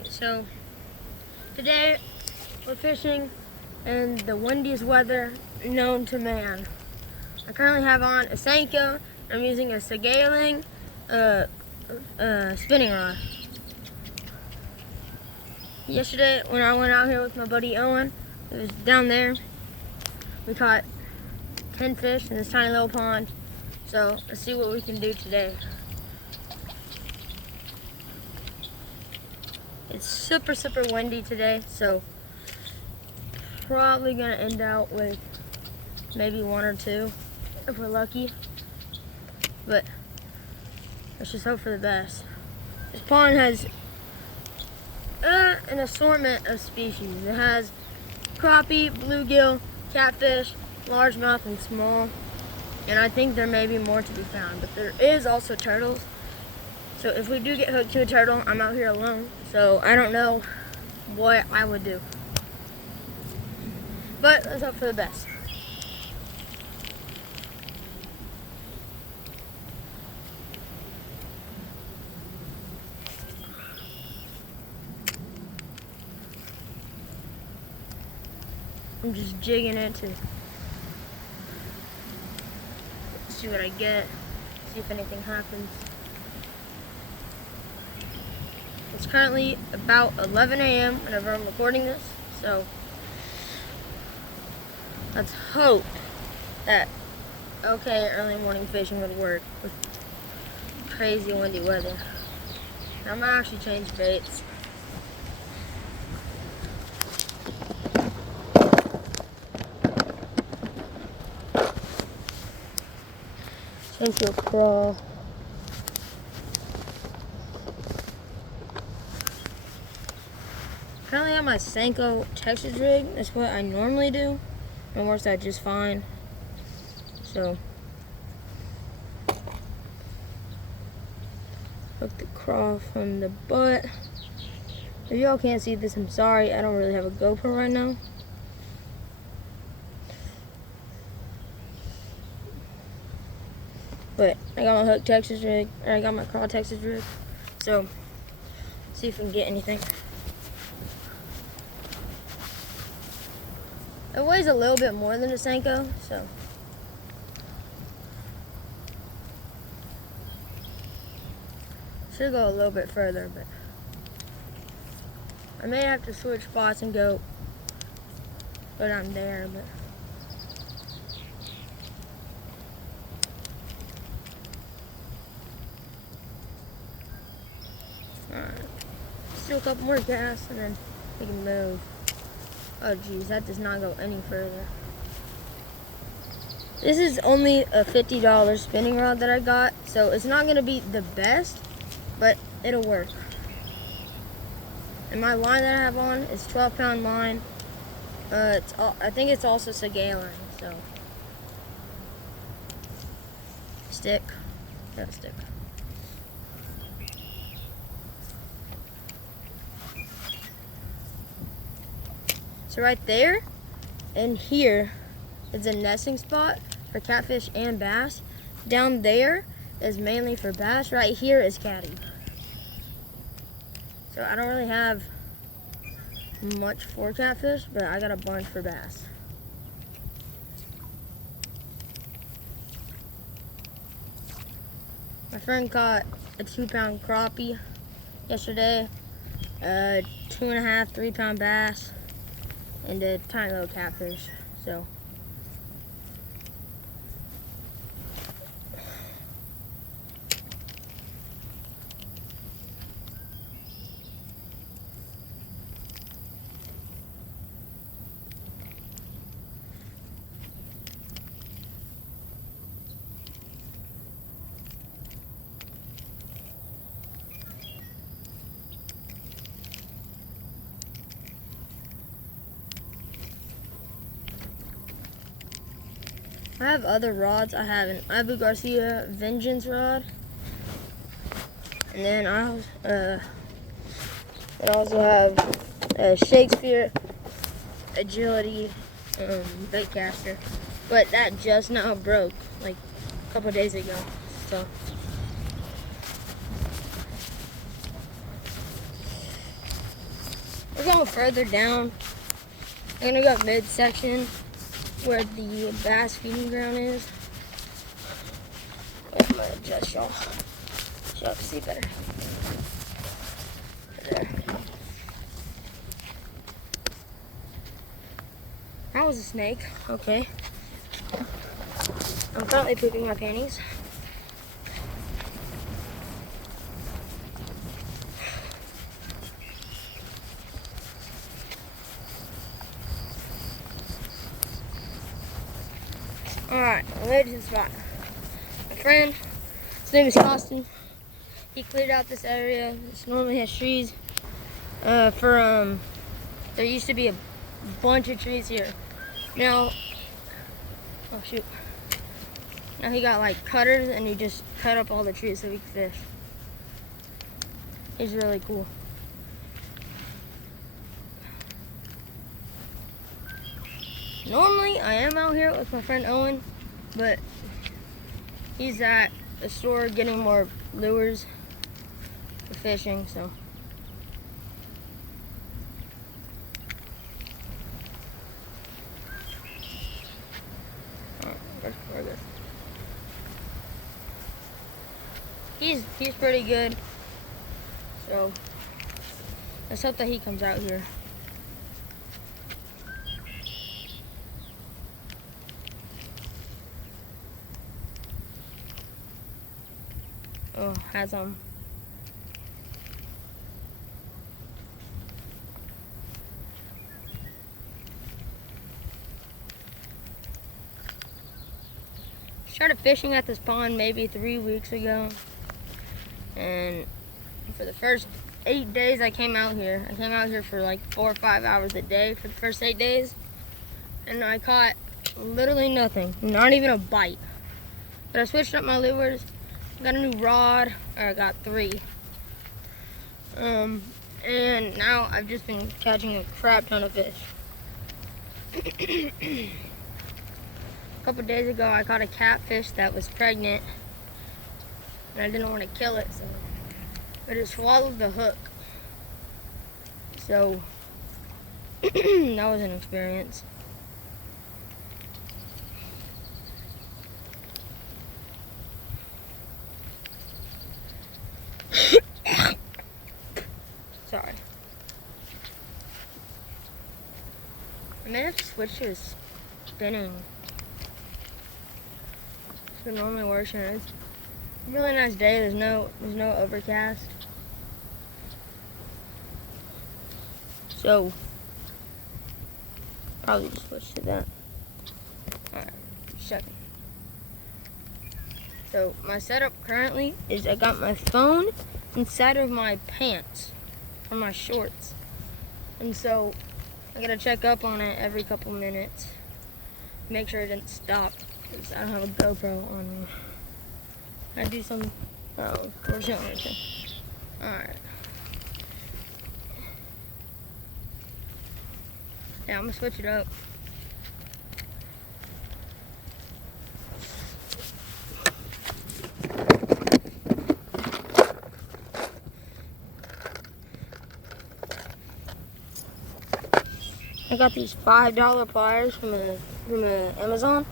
Alright, so today we're fishing in the windiest weather known to man. I currently have on a Senko. I'm using a Sagaling spinning rod. Yesterday when I went out here with my buddy Owen, it was down there, we caught 10 fish in this tiny little pond. So let's see what we can do today. It's super windy today, so probably gonna end out with maybe one or two if we're lucky. But let's just hope for the best. This pond has an assortment of species. It has crappie, bluegill, catfish, largemouth, and small. And I think there may be more to be found, but there is also turtles. So if we do get hooked to a turtle, I'm out here alone, so I don't know what I would do. But let's hope for the best. I'm just jigging it to see what I get, see if anything happens. It's currently about 11 a.m. whenever I'm recording this, so let's hope that early morning fishing would work with crazy windy weather. I'm gonna actually change baits. Change to a crawl. Currently on my Senko Texas rig. That's what I normally do. It works out just fine. So hook the craw from the butt. If y'all can't see this, I'm sorry. I don't really have a GoPro right now. But I got my hook Texas rig, or I got my craw Texas rig. So see if we can get anything. It weighs a little bit more than a Senko, so should go a little bit further, but I may have to switch spots and go down there, but alright. Let's do a couple more casts and then we can move. Oh geez, that does not go any further. This is only a $50 spinning rod that I got, so it's not going to be the best, but it'll work. And my line that I have on is 12-pound line. I think it's also Sagaling, so stick. Got a stick. So right there and here is a nesting spot for catfish and bass. Down there is mainly for bass. Right here is catty. So I don't really have much for catfish, but I got a bunch for bass. My friend caught a 2-pound crappie yesterday, 2.5, 3-pound bass, and a tiny little catfish. So I have other rods. I have an Abu Garcia Vengeance rod, and then I also have a Shakespeare Agility bait caster, but that just now broke like a couple days ago. So going further down. I'm gonna go midsection where the bass feeding ground is. Wait, I'm gonna adjust y'all so y'all can see better. There. That was a snake. Okay. I'm currently pooping my panties. Alright, I made it to the spot. My friend, his name is Austin. He cleared out this area. This normally has trees. There used to be a bunch of trees here. Now, oh shoot. Now he got like cutters and he just cut up all the trees so we could fish. He's really cool. Normally, I am out here with my friend Owen, but he's at the store getting more lures for fishing, so. We're good. He's pretty good, so let's hope that he comes out here. Oh, has started fishing at this pond maybe 3 weeks ago, and for the first 8 days I came out here for like 4 or 5 hours a day for the first 8 days, and I caught literally nothing, not even a bite. But I switched up my lures, got a new rod, or I got 3, and now I've just been catching a crap ton of fish. A couple days ago, I caught a catfish that was pregnant, and I didn't want to kill it, so I just swallowed the hook. So that was an experience. Sorry. I may have to switch to spinning. It normally works here. It's a really nice day. There's no overcast. So probably just switch to that. Alright, second. So my setup currently is I got my phone inside of my pants or my shorts. And so I gotta check up on it every couple minutes. Make sure it didn't stop. Because I don't have a GoPro on me. I do some. Oh, where's it? Alright. Yeah, I'm gonna switch it up. I got these $5 pliers from Amazon.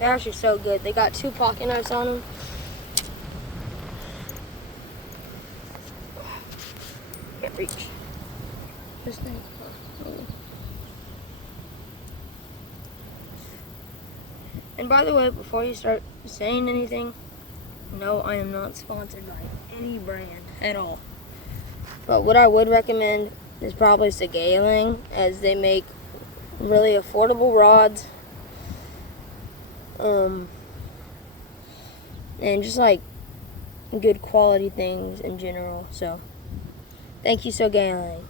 They're actually so good. They got 2 pocket knives on them. Can't reach this thing. And by the way, before you start saying anything, no, I am not sponsored by any brand at all. But what I would recommend is probably Sagaling, as they make really affordable rods. And just like good quality things in general. So thank you, Sagaling.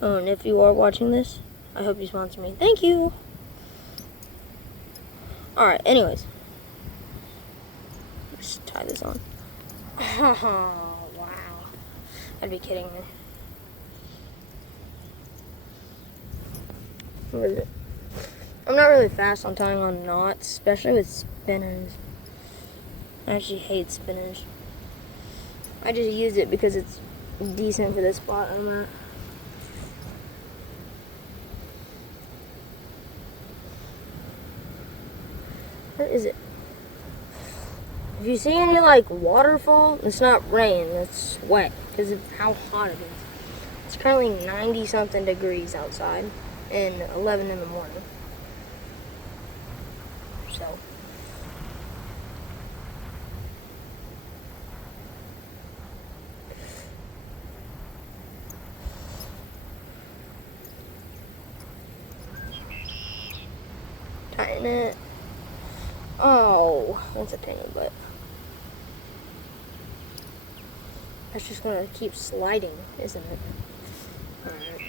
Oh, and if you are watching this, I hope you sponsor me. Thank you. Alright, anyways. Let's tie this on. Oh, wow. I'd be kidding me. What is it? I'm not really fast on tying on knots, especially with spinners. I actually hate spinners. I just use it because it's decent for the spot I'm at. What is it? If you see any like waterfall, it's not rain, it's sweat because of how hot it is. It's currently 90 something degrees outside and 11 in the morning. So. Tighten it. Oh, that's a pain in the butt. That's just gonna keep sliding, isn't it? Alright.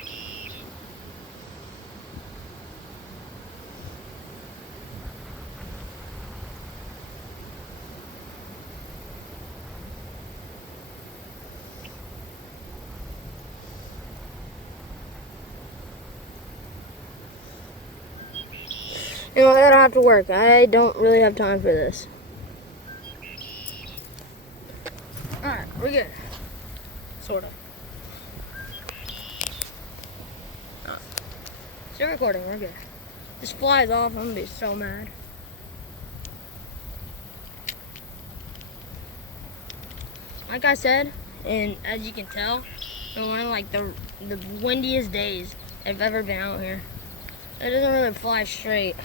You know, that'll have to work. I don't really have time for this. Alright, we're good. Sort of. Still recording, we're good. This flies off, I'm gonna be so mad. Like I said, and as you can tell, it's one of like the windiest days I've ever been out here. It doesn't really fly straight.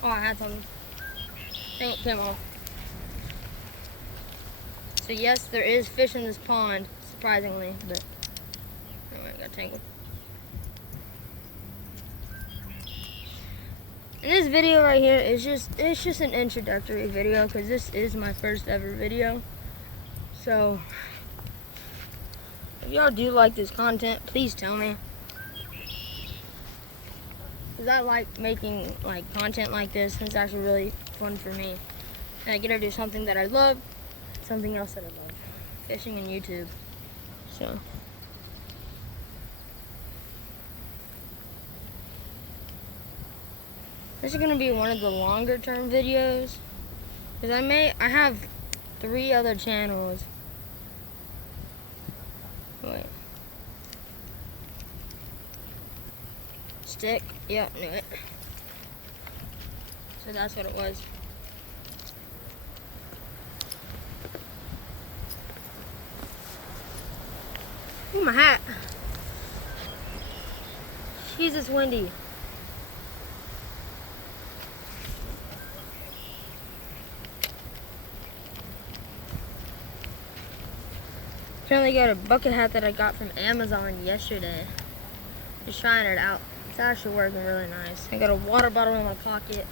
Oh, I had something. I think it came off. So yes, there is fish in this pond, surprisingly, but oh, I got tangled. And this video right here is it's just an introductory video because this is my first ever video. So if y'all do like this content, please tell me. Because I like making like content like this. It's actually really fun for me. And I get to do something that I love, something else that I love. Fishing and YouTube. So this is gonna be one of the longer term videos. Because I have 3 other channels. Wait. Stick. Yeah, knew it. So that's what it was. Ooh, my hat. Jeez, it's windy. Currently got a bucket hat that I got from Amazon yesterday. Just trying it out. It's actually working really nice. I got a water bottle in my pocket.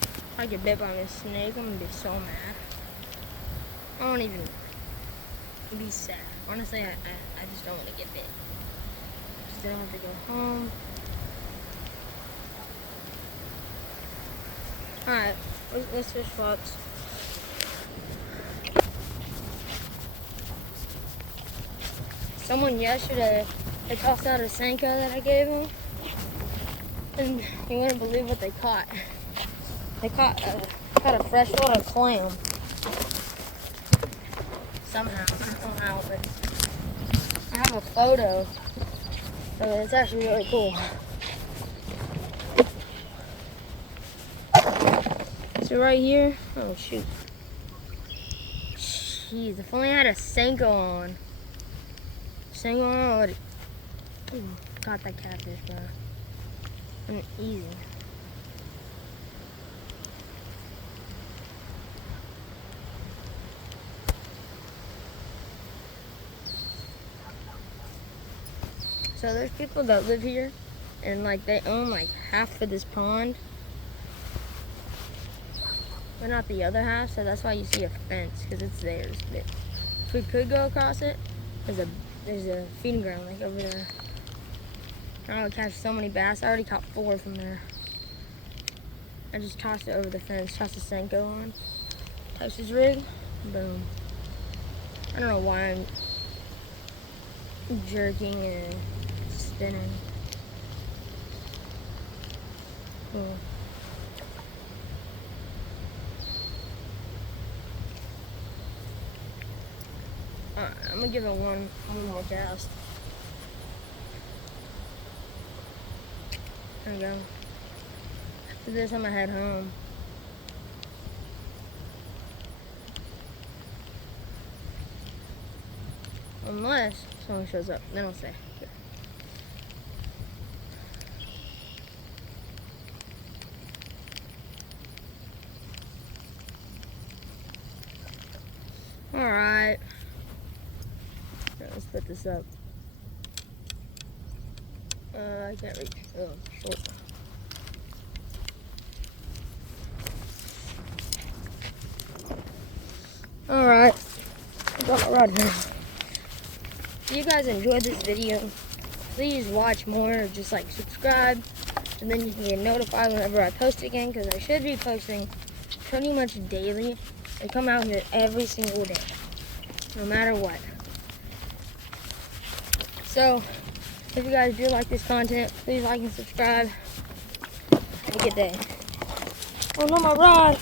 If I get bit by a snake, I'm gonna be so mad. I won't even be sad. Honestly, I just don't want to get bit. Just don't have to go home. Alright, let's fish spots. Someone yesterday, they tossed out a Senko that I gave him, and you wouldn't believe what they caught. They caught a freshwater clam. Somehow, I don't know how, but I have a photo, so it's actually really cool. So right here, oh shoot. Jeez, if only I had a Senko on. Senko on, I would've caught that catfish, bro. And easy. So there's people that live here, and like they own like half of this pond, but not the other half. So that's why you see a fence, because it's theirs. But if we could go across it, there's a feeding ground like over there. I would catch so many bass. I already caught 4 from there. I just tossed it over the fence, tossed the Senko on, touched his rig, boom. I don't know why I'm jerking and spinning. Cool. Alright, I'm gonna give it one more cast. There we go. After this, I'm gonna head home. Unless someone shows up, then I'll say. Alright. Let's put this up. I can't reach. Oh, short. Alright. I got my rod now. If you guys enjoyed this video, please watch more. Just like subscribe, and then you can get notified whenever I post again, because I should be posting pretty much daily. I come out here every single day, no matter what. So, if you guys do like this content, please like and subscribe. Have a good day. Oh no, my rod!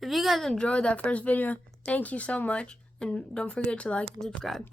If you guys enjoyed that first video, thank you so much. And don't forget to like and subscribe.